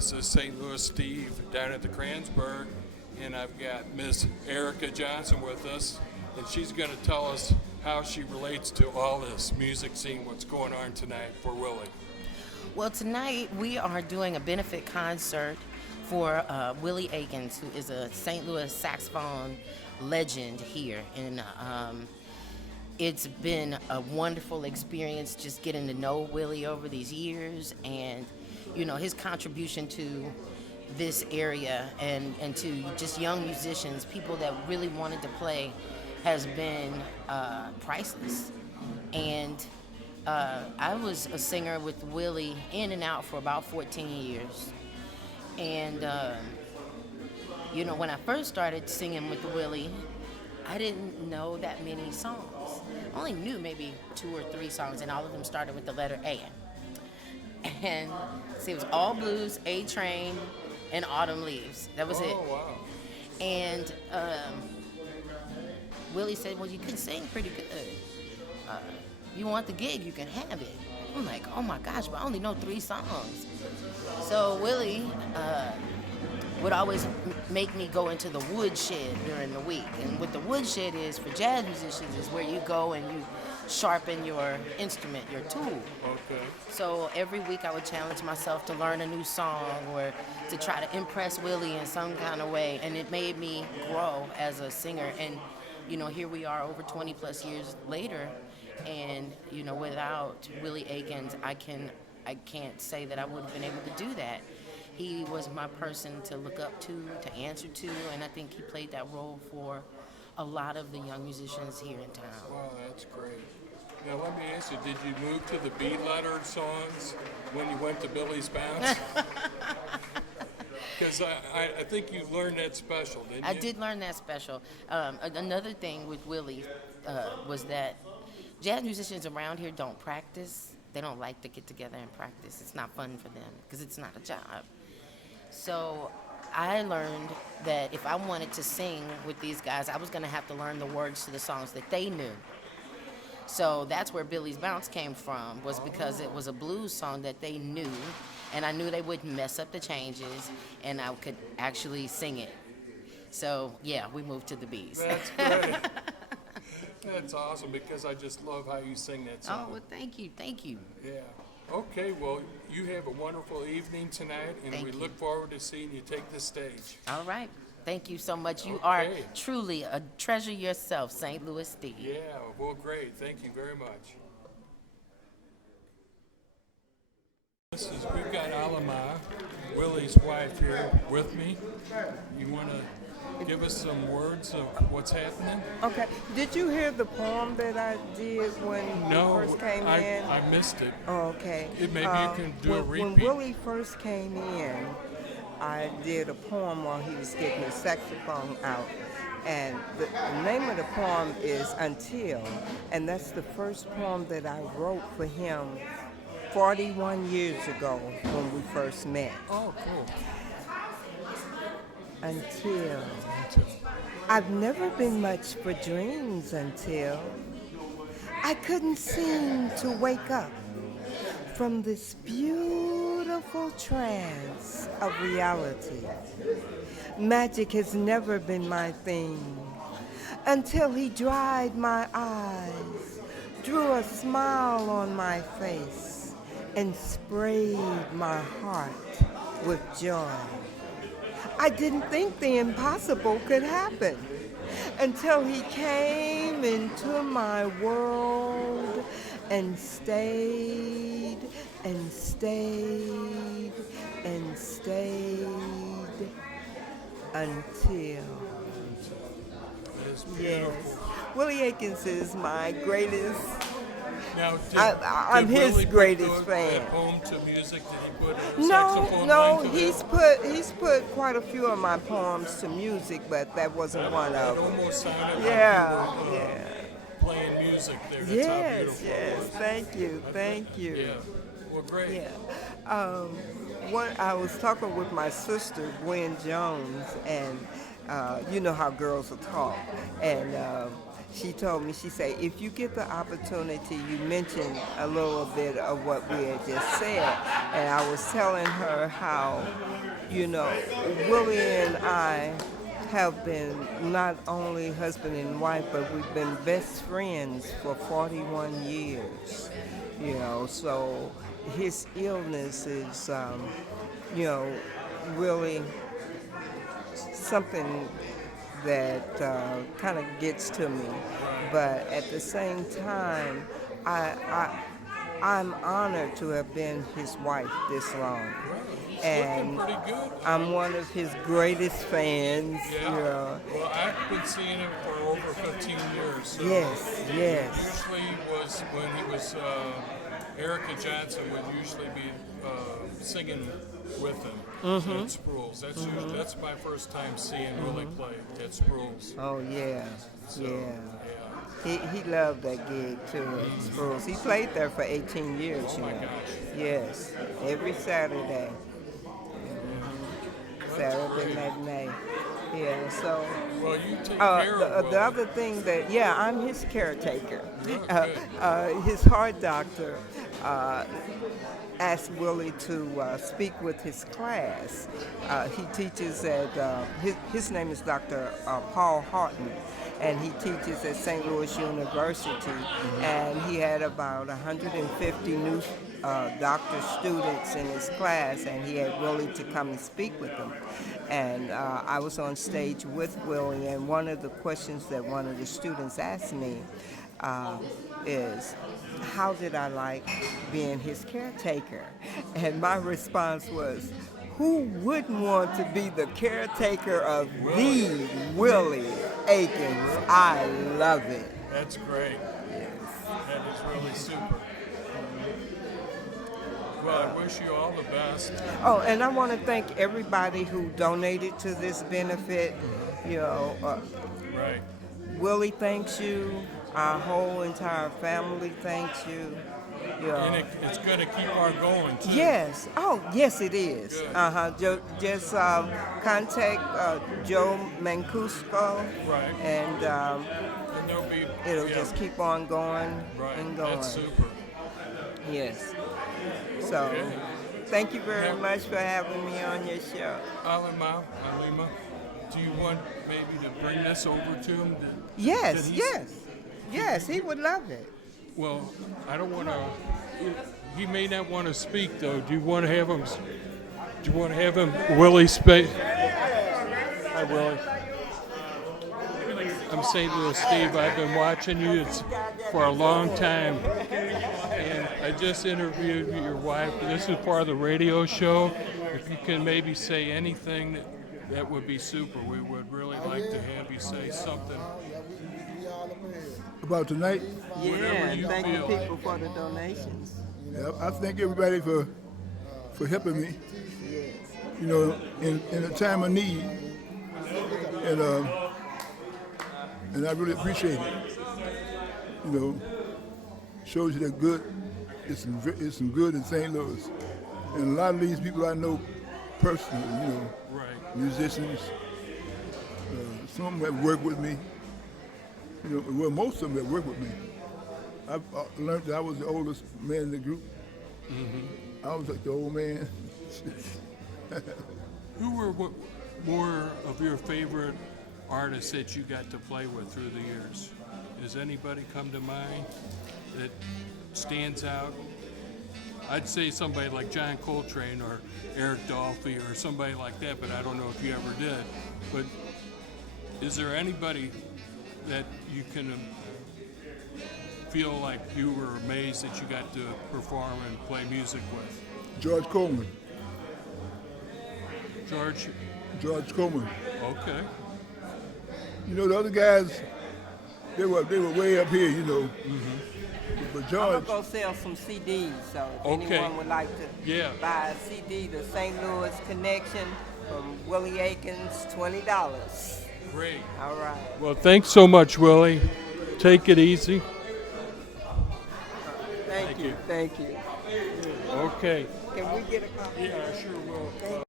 This is St. Louis Steve down at the Kranzberg, and I've got Miss Erika Johnson with us, and she's going to tell us how she relates to all this music scene, what's going on tonight for Willie. Well, tonight we are doing a benefit concert for Willie Akins, who is a St. Louis saxophone legend here. And it's been a wonderful experience just getting to know Willie over these years, and you know, his contribution to this area and to just young musicians, people that really wanted to play, has been priceless. And I was a singer with Willie in and out for about 14 years. And, you know, when I first started singing with Willie, I didn't know that many songs. I only knew maybe 2 or 3 songs, and all of them started with the letter A. And see, it was all blues, A Train, and Autumn Leaves. That was it. Oh, wow. And Willie said, well, you can sing pretty good. You want the gig, you can have it. I'm like, oh my gosh, but I only know 3 songs. So Willie would always make me go into the woodshed during the week. And what the woodshed is for jazz musicians is where you go and you sharpen your instrument, your tool. Okay. So every week I would challenge myself to learn a new song or to try to impress Willie in some kind of way. And it made me grow as a singer. And, you know, here we are over 20 plus years later. And, you know, without Willie Akins, I can't say that I would have been able to do that. He was my person to look up to answer to, and I think he played that role for a lot of the young musicians here in town. Wow, that's great. Now, let me ask you, did you move to the B-letter songs when you went to Billy's Bounce? Because I think you learned that special, didn't you? I did learn that special. Another thing with Willie was that jazz musicians around here don't practice. They don't like to get together and practice. It's not fun for them because it's not a job. So I learned that if I wanted to sing with these guys, I was going to have to learn the words to the songs that they knew. So that's where Billy's Bounce came from, was because it was a blues song that they knew, and I knew they wouldn't mess up the changes, and I could actually sing it. So, yeah, we moved to the B's. That's great. That's awesome, because I just love how you sing that song. Oh, well, thank you. Yeah. Okay, well, you have a wonderful evening tonight, and Thank we you. look forward to seeing you take the stage. All right. Thank you so much. You Okay. are truly a treasure yourself, St. Louis Steve. Yeah, well, great. Thank you very much. We've got Alima, Willie's wife, here with me. You want to give us some words of what's happening? Okay. Did you hear the poem that I did when No, you first came in? I missed it. Oh, okay. Maybe you can do a when repeat. Willie first came in, I did a poem while he was getting his saxophone out. And the name of the poem is Until. And that's the first poem that I wrote for him 41 years ago when we first met. Oh, cool. Until. I've never been much for dreams until I couldn't seem to wake up from this beautiful trance of reality. Magic has never been my thing until he dried my eyes, drew a smile on my face, and sprayed my heart with joy. I didn't think the impossible could happen until he came into my world and stayed and stayed and stayed until. It's Yes. beautiful. Willie Akins is my greatest. Now, I'm did his Willie put greatest the fan. poem to music? Did he put a No, saxophone line to he's put quite a few of my poems to music, but that wasn't one It of them. almost sounded Yeah, like you were yeah. playing music there. That's how Yes, beautiful it yes. was. Thank you. Yeah. Well, great. Yeah. I was talking with my sister, Gwen Jones, and you know how girls will talk. And she told me, she said, if you get the opportunity, you mentioned a little bit of what we had just said. And I was telling her how, you know, Willie and I have been not only husband and wife, but we've been best friends for 41 years. You know, so his illness is, you know, really something that kind of gets to me. But at the same time, I'm honored to have been his wife this long. And I'm one of his greatest fans. Yeah. You know. Well, I've been seeing him for over 15 years. So Yes, yes. usually was when he was, Erika Johnson would usually be singing with him at Spruill's. That's my first time seeing Willie play at Spruill's. Oh, yeah, So, yeah. He loved that gig too at Spruill's. He played there for 18 years, Oh you my know. gosh. Yes, every Saturday. Saturday great. matinee. Yeah, so. Well, you take care of Willie. The other thing that, yeah, I'm his caretaker. good. His heart doctor asked Willie to speak with his class. He teaches at, his name is Dr. Paul Harton, and he teaches at St. Louis University, and he had about 150 new doctor students in his class, and he had Willie to come and speak with them. And I was on stage with Willie, and one of the questions that one of the students asked me is, how did I like being his caretaker? And my response was, who wouldn't want to be the caretaker of the Willie Akins? I love it. That's great. Yes. That is really super. Well, I wish you all the best. Oh, and I want to thank everybody who donated to this benefit. You know, Right. Willie thanks you. Our whole entire family thanks you. You know. And it's going to keep on going, too. Yes. Oh, yes, it is. Good. Just contact Joe Mancuso, Right. And And there'll be, it'll yeah, just keep on going right. and going. That's super. Yes. So, Okay. thank you very much for having me on your show. Alima, do you want maybe to bring this over to him? Yes, Did he- yes. Yes, he would love it. Well, I don't want to. He may not want to speak though. Do you want to have him? Do you want to have him, Willie? Hi, Willie. I'm St. Louis Steve. I've been watching you for a long time, and I just interviewed your wife. This is part of the radio show. If you can maybe say anything, that would be super. We would really like to have you say something. About tonight, Yeah, Whatever you thank feel. you people for the donations. yeah, I thank everybody for helping me. Yes. You know, in a time of need, and I really appreciate it. You know, shows you that good. It's some good in St. Louis, and a lot of these people I know personally. You know, Right. musicians. Some of them have worked with me. You know, well, most of them have worked with me. I've learned that I was the oldest man in the group. I was like the old man. Who were more of your favorite artists that you got to play with through the years? Does anybody come to mind that stands out? I'd say somebody like John Coltrane or Eric Dolphy or somebody like that, but I don't know if you ever did. But is there anybody that you can feel like you were amazed that you got to perform and play music with? George Coleman. George? Coleman. Okay. You know, the other guys, they were way up here, you know. But I'm George, gonna go sell some CDs, so if Okay. anyone would like to Yeah. buy a CD, the St. Louis Connection from Willie Akins, $20. Great. All right. Well, thanks so much, Willie. Take it easy. Thank you. Thank you. Okay. Can we get a copy? Yeah, I sure will.